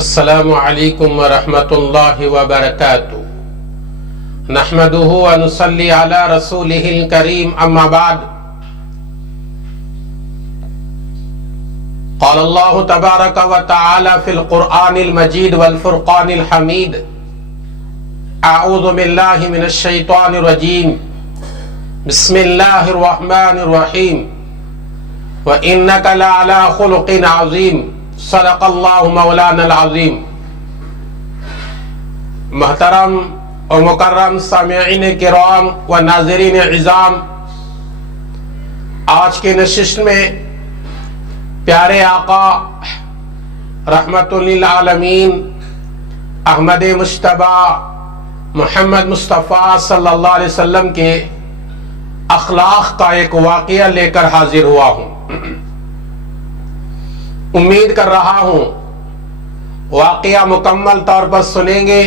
السلام علیکم ورحمۃ اللہ وبرکاتہ نحمده ونصلی علی رسولہ الکریم اما بعد قال اللہ تبارک وتعالی فی القرآن المجید والفرقان الحمید اعوذ باللہ من الشیطان الرجیم بسم اللہ الرحمن الرحیم وإنک لعلی خلق عظیم صدق اللہ مولانا العظیم۔ محترم اور مکرم سامعین کرام و ناظرین عظام، آج کے نشست میں پیارے آقا رحمت للعالمین احمد مجتبی محمد مصطفیٰ صلی اللہ علیہ وسلم کے اخلاق کا ایک واقعہ لے کر حاضر ہوا ہوں۔ امید کر رہا ہوں واقعہ مکمل طور پر سنیں گے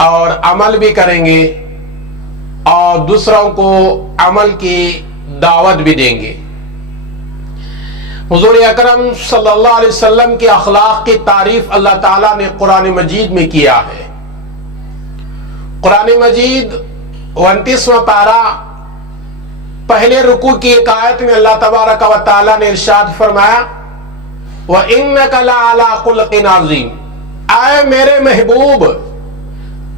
اور عمل بھی کریں گے اور دوسروں کو عمل کی دعوت بھی دیں گے۔ حضور اکرم صلی اللہ علیہ وسلم کے اخلاق کی تعریف اللہ تعالیٰ نے قرآن مجید میں کیا ہے۔ قرآن مجید 29واں پارہ پہلے رکوع کی ایک آیت میں اللہ تبارک و تعالیٰ نے ارشاد فرمایا وَإِنَّكَ لَعَلَىٰ خُلْقٍ عَظِيمٍ، اے میرے محبوب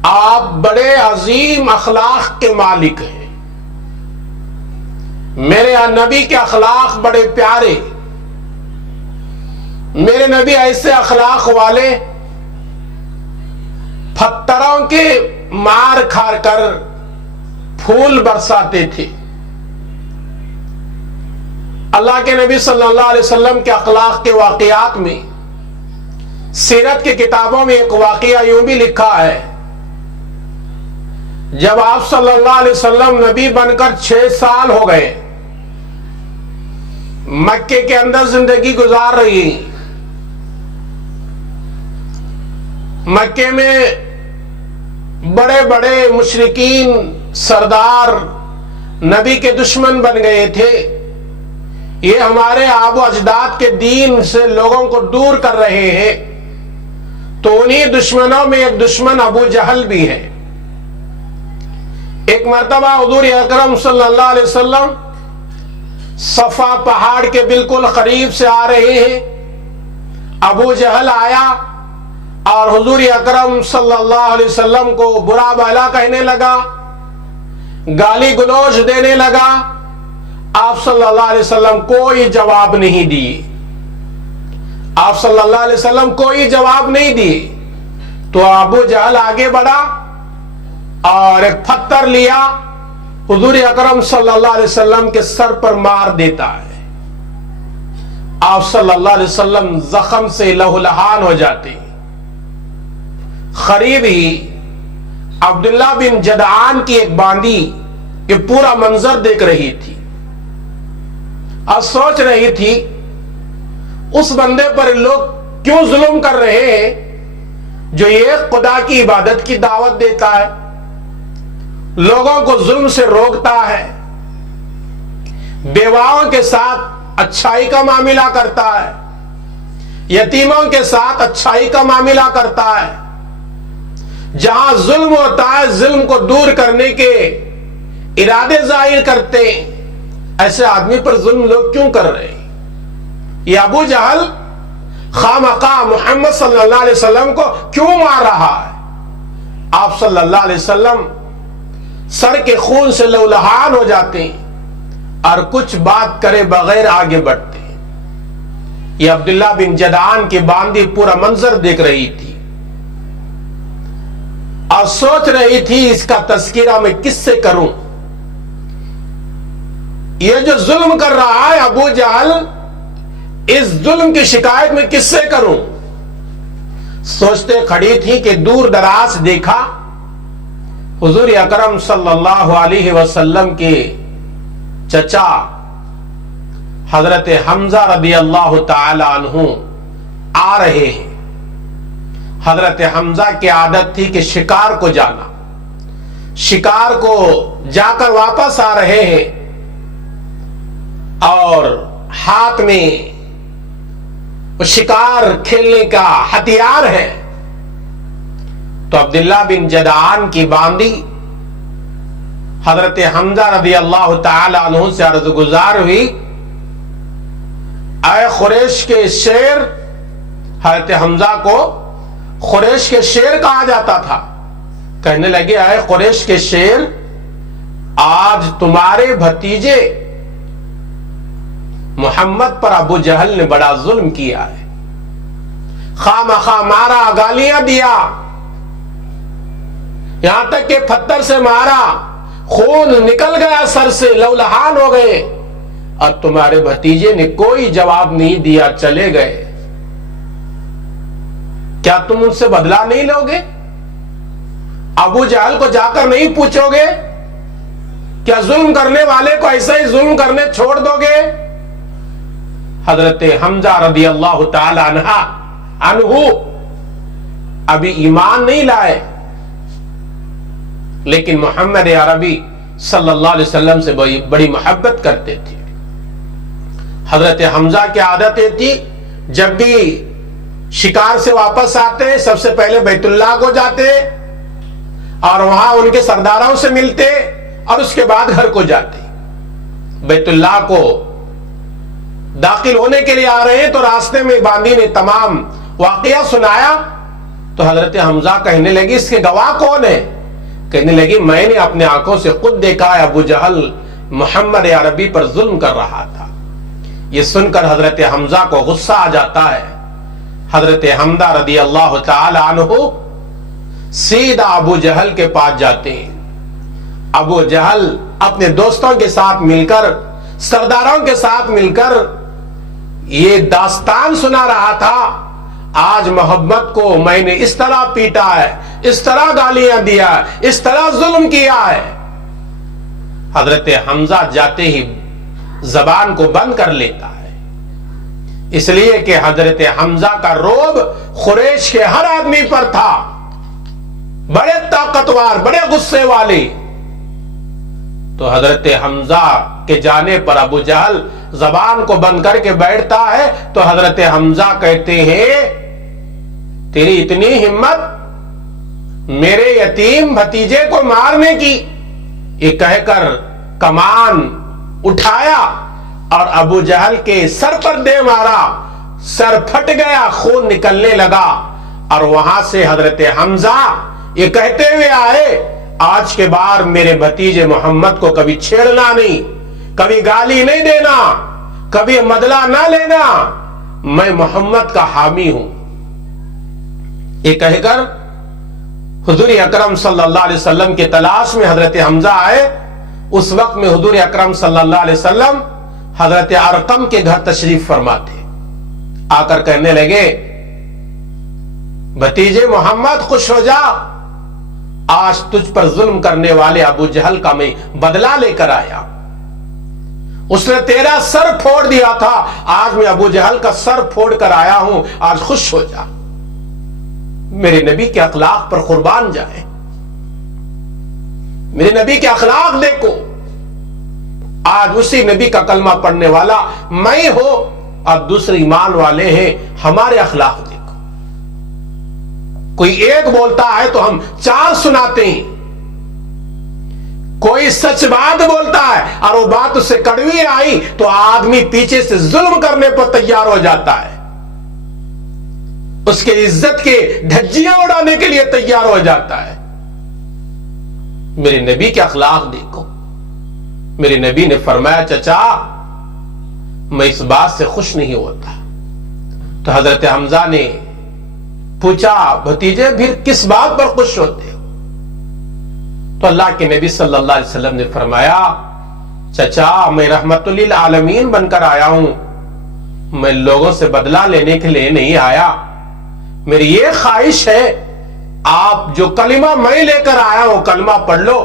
آپ بڑے عظیم اخلاق کے مالک ہیں۔ میرے نبی کے اخلاق بڑے پیارے، میرے نبی ایسے اخلاق والے پتھروں کے مار کھا کر پھول برساتے تھے۔ اللہ کے نبی صلی اللہ علیہ وسلم کے اخلاق کے واقعات میں سیرت کی کتابوں میں ایک واقعہ یوں بھی لکھا ہے، جب آپ صلی اللہ علیہ وسلم نبی بن کر 6 سال ہو گئے، مکے کے اندر زندگی گزار رہی، مکے میں بڑے بڑے مشرکین سردار نبی کے دشمن بن گئے تھے۔ یہ ہمارے آب و اجداد کے دین سے لوگوں کو دور کر رہے ہیں، تو انہی دشمنوں میں ایک دشمن ابو جہل بھی ہے۔ ایک مرتبہ حضور اکرم صلی اللہ علیہ وسلم صفا پہاڑ کے بالکل قریب سے آ رہے ہیں، ابو جہل آیا اور حضور اکرم صلی اللہ علیہ وسلم کو برا بھلا کہنے لگا، گالی گلوچ دینے لگا۔ آپ صلی اللہ علیہ وسلم کوئی جواب نہیں دیے، آپ صلی اللہ علیہ وسلم کوئی جواب نہیں دیے، تو ابو جہل آگے بڑھا اور ایک پتھر لیا، حضور اکرم صلی اللہ علیہ وسلم کے سر پر مار دیتا ہے۔ آپ صلی اللہ علیہ وسلم زخم سے لہولہان ہو جاتے ہیں۔ قریب ہی عبداللہ بن جدعان کی ایک باندی یہ پورا منظر دیکھ رہی تھی اور سوچ رہی تھی اس بندے پر لوگ کیوں ظلم کر رہے ہیں جو یہ خدا کی عبادت کی دعوت دیتا ہے، لوگوں کو ظلم سے روکتا ہے، بیواؤں کے ساتھ اچھائی کا معاملہ کرتا ہے، یتیموں کے ساتھ اچھائی کا معاملہ کرتا ہے۔ جہاں ظلم ہوتا ہے ظلم کو دور کرنے کے ارادے ظاہر کرتے ہیں، ایسے آدمی پر ظلم لوگ کیوں کر رہے ہیں؟ یہ ابو جہل خامخواہ محمد صلی اللہ علیہ وسلم کو کیوں مار رہا ہے؟ آپ صلی اللہ علیہ وسلم سر کے خون سے لہولہان ہو جاتے ہیں اور کچھ بات کرے بغیر آگے بڑھتے ہیں۔ یہ عبداللہ بن جدعان کی باندی پورا منظر دیکھ رہی تھی اور سوچ رہی تھی اس کا تذکرہ میں کس سے کروں؟ یہ جو ظلم کر رہا ہے ابو جہل، اس ظلم کی شکایت میں کس سے کروں؟ سوچتے کھڑی تھی کہ دور دراز دیکھا حضور اکرم صلی اللہ علیہ وسلم کے چچا حضرت حمزہ رضی اللہ تعالی عنہ آ رہے ہیں۔ حضرت حمزہ کی عادت تھی کہ شکار کو جانا، شکار کو جا کر واپس آ رہے ہیں اور ہاتھ میں وہ شکار کھیلنے کا ہتھیار ہے۔ تو عبداللہ بن جدعان کی باندی حضرت حمزہ رضی اللہ تعالی عنہ سے عرض گزار ہوئی، اے قریش کے شیر، حضرت حمزہ کو قریش کے شیر کہا جاتا تھا، کہنے لگے اے قریش کے شیر، آج تمہارے بھتیجے محمد پر ابو جہل نے بڑا ظلم کیا ہے، خواہ مخواہ مارا، گالیاں دیا، یہاں تک کہ پتھر سے مارا، خون نکل گیا سر سے، لہولہان ہو گئے، اور تمہارے بھتیجے نے کوئی جواب نہیں دیا، چلے گئے۔ کیا تم ان سے بدلہ نہیں لوگے؟ ابو جہل کو جا کر نہیں پوچھو گے؟ کیا ظلم کرنے والے کو ایسا ہی ظلم کرنے چھوڑ دو گے؟ حضرت حمزہ رضی اللہ تعالی عنہ ابھی ایمان نہیں لائے، لیکن محمد عربی صلی اللہ علیہ وسلم سے بڑی محبت کرتے تھے۔ حضرت حمزہ کی عادت تھی، جب بھی شکار سے واپس آتے سب سے پہلے بیت اللہ کو جاتے اور وہاں ان کے سرداروں سے ملتے، اور اس کے بعد گھر کو جاتے۔ بیت اللہ کو داخل ہونے کے لیے آ رہے ہیں تو راستے میں باندی نے تمام واقعہ سنایا، تو حضرت حمزہ کہنے لگی اس کے گواہ کون ہے؟ کہنے لگی میں نے اپنے آنکھوں سے خود دیکھا ہے، ابو جہل محمد عربی پر ظلم کر رہا تھا۔ یہ سن کر حضرت حمزہ کو غصہ آ جاتا ہے۔ حضرت حمزہ رضی اللہ تعالی عنہ سیدھا ابو جہل کے پاس جاتے ہیں۔ ابو جہل اپنے دوستوں کے ساتھ مل کر، سرداروں کے ساتھ مل کر یہ داستان سنا رہا تھا، آج محمد کو میں نے اس طرح پیٹا ہے، اس طرح گالیاں دیا ہے، اس طرح ظلم کیا ہے۔ حضرت حمزہ جاتے ہی زبان کو بند کر لیتا ہے، اس لیے کہ حضرت حمزہ کا روب قریش کے ہر آدمی پر تھا، بڑے طاقتور، بڑے غصے والے۔ تو حضرت حمزہ کے جانے پر ابو جہل زبان کو بند کر کے بیٹھتا ہے، تو حضرت حمزہ کہتے ہیں تیری اتنی ہمت میرے یتیم بھتیجے کو مارنے کی، یہ کہہ کر کمان اٹھایا اور ابو جہل کے سر پر دے مارا، سر پھٹ گیا، خون نکلنے لگا، اور وہاں سے حضرت حمزہ یہ کہتے ہوئے آئے آج کے بعد میرے بھتیجے محمد کو کبھی چھیڑنا نہیں، کبھی گالی نہیں دینا، کبھی بدلہ نہ لینا، میں محمد کا حامی ہوں۔ یہ کہہ کر حضور اکرم صلی اللہ علیہ وسلم کی تلاش میں حضرت حمزہ آئے۔ اس وقت میں حضور اکرم صلی اللہ علیہ وسلم حضرت ارقم کے گھر تشریف فرما تھے۔ آ کر کہنے لگے بھتیجے محمد خوش ہو جا، آج تجھ پر ظلم کرنے والے ابو جہل کا میں بدلہ لے کر آیا، اس نے تیرا سر پھوڑ دیا تھا، آج میں ابو جہل کا سر پھوڑ کر آیا ہوں، آج خوش ہو جا۔ میرے نبی کے اخلاق پر قربان جائے، میرے نبی کے اخلاق دیکھو، آج اسی نبی کا کلمہ پڑھنے والا میں ہو اور دوسرے ایمان والے ہیں، ہمارے اخلاق دیکھو۔ کوئی ایک بولتا ہے تو ہم چار سناتے ہیں، کوئی سچ بات بولتا ہے اور وہ بات اس سے کڑوی آئی تو آدمی پیچھے سے ظلم کرنے پر تیار ہو جاتا ہے، اس کے عزت کے دھجیاں اڑانے کے لیے تیار ہو جاتا ہے۔ میرے نبی کے اخلاق دیکھو، میرے نبی نے فرمایا چچا میں اس بات سے خوش نہیں ہوتا۔ تو حضرت حمزہ نے پوچھا بھتیجے پھر کس بات پر خوش ہوتے ہو؟ تو اللہ کے نبی صلی اللہ علیہ وسلم نے فرمایا چچا میں رحمت للعالمین بن کر آیا ہوں، میں لوگوں سے بدلہ لینے کے لیے نہیں آیا، میری یہ خواہش ہے آپ جو کلمہ میں لے کر آیا ہوں کلمہ پڑھ لو،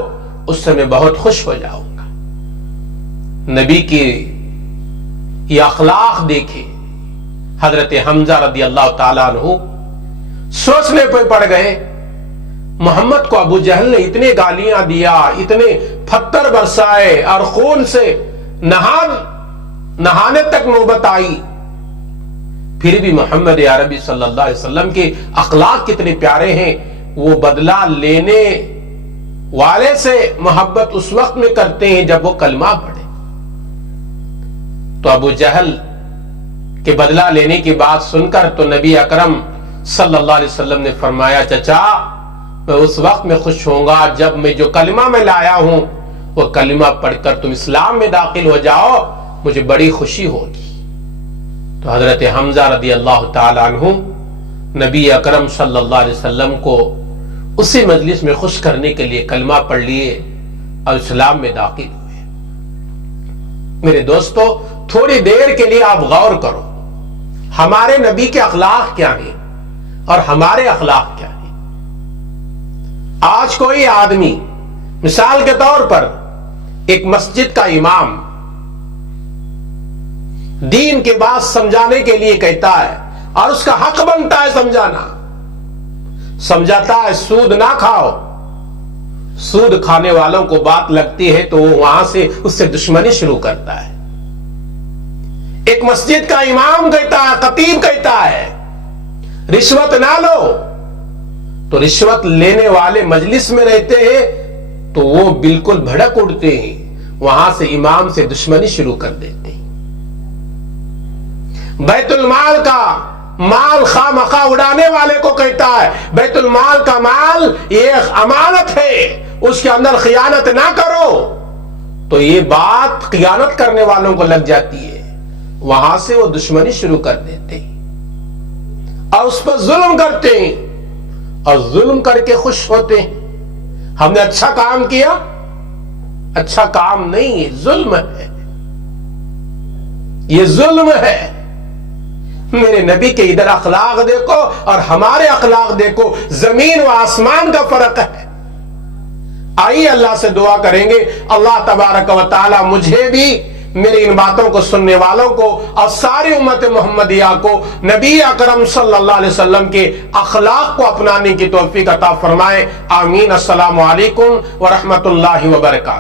اس سے میں بہت خوش ہو جاؤں گا۔ نبی کی یہ اخلاق دیکھے حضرت حمزہ رضی اللہ تعالیٰ عنہ سوچنے پہ پڑ گئے، محمد کو ابو جہل نے اتنے گالیاں دیا، اتنے پتھر برسائے اور خون سے نہانے تک نوبت آئی، پھر بھی محمد عربی صلی اللہ علیہ وسلم کے اخلاق کتنے پیارے ہیں. وہ بدلہ لینے والے سے محبت اس وقت میں کرتے ہیں جب وہ کلمہ پڑھے. تو ابو جہل کے بدلہ لینے کی بات سن کر تو نبی اکرم صلی اللہ علیہ وسلم نے فرمایا چچا میں اس وقت میں خوش ہوں گا جب میں جو کلمہ میں لایا ہوں وہ کلمہ پڑھ کر تم اسلام میں داخل ہو جاؤ, مجھے بڑی خوشی ہوگی. تو حضرت حمزہ رضی اللہ تعالی عنہ نبی اکرم صلی اللہ علیہ وسلم کو اسی مجلس میں خوش کرنے کے لیے کلمہ پڑھ لیے اور اسلام میں داخل ہوئے. میرے دوستو تھوڑی دیر کے لیے آپ غور کرو ہمارے نبی کے اخلاق کیا ہیں اور ہمارے اخلاق کیا ہیں. آج کوئی آدمی مثال کے طور پر ایک مسجد کا امام دین کے بات سمجھانے کے لیے کہتا ہے اور اس کا حق بنتا ہے سمجھانا, سمجھاتا ہے سود نہ کھاؤ, سود کھانے والوں کو بات لگتی ہے تو وہ وہاں سے اس سے دشمنی شروع کرتا ہے. ایک مسجد کا امام کہتا ہے, خطیب کہتا ہے رشوت نہ لو, تو رشوت لینے والے مجلس میں رہتے ہیں تو وہ بالکل بھڑک اٹھتے ہیں, وہاں سے امام سے دشمنی شروع کر دیتے ہیں. بیت المال کا مال خواہ مخواہ اڑانے والے کو کہتا ہے بیت المال کا مال یہ امانت ہے, اس کے اندر خیانت نہ کرو, تو یہ بات خیانت کرنے والوں کو لگ جاتی ہے, وہاں سے وہ دشمنی شروع کر دیتے ہیں اور اس پر ظلم کرتے ہیں اور ظلم کر کے خوش ہوتے ہیں. ہم نے اچھا کام کیا, اچھا کام نہیں ہے, ظلم ہے, یہ ظلم ہے. میرے نبی کے ادھر اخلاق دیکھو اور ہمارے اخلاق دیکھو, زمین و آسمان کا فرق ہے. آئیے اللہ سے دعا کریں گے اللہ تبارک و تعالی مجھے بھی میری ان باتوں کو سننے والوں کو اور ساری امت محمدیہ کو نبی اکرم صلی اللہ علیہ وسلم کے اخلاق کو اپنانے کی توفیق عطا فرمائے. آمین. السلام علیکم ورحمۃ اللہ وبرکاتہ.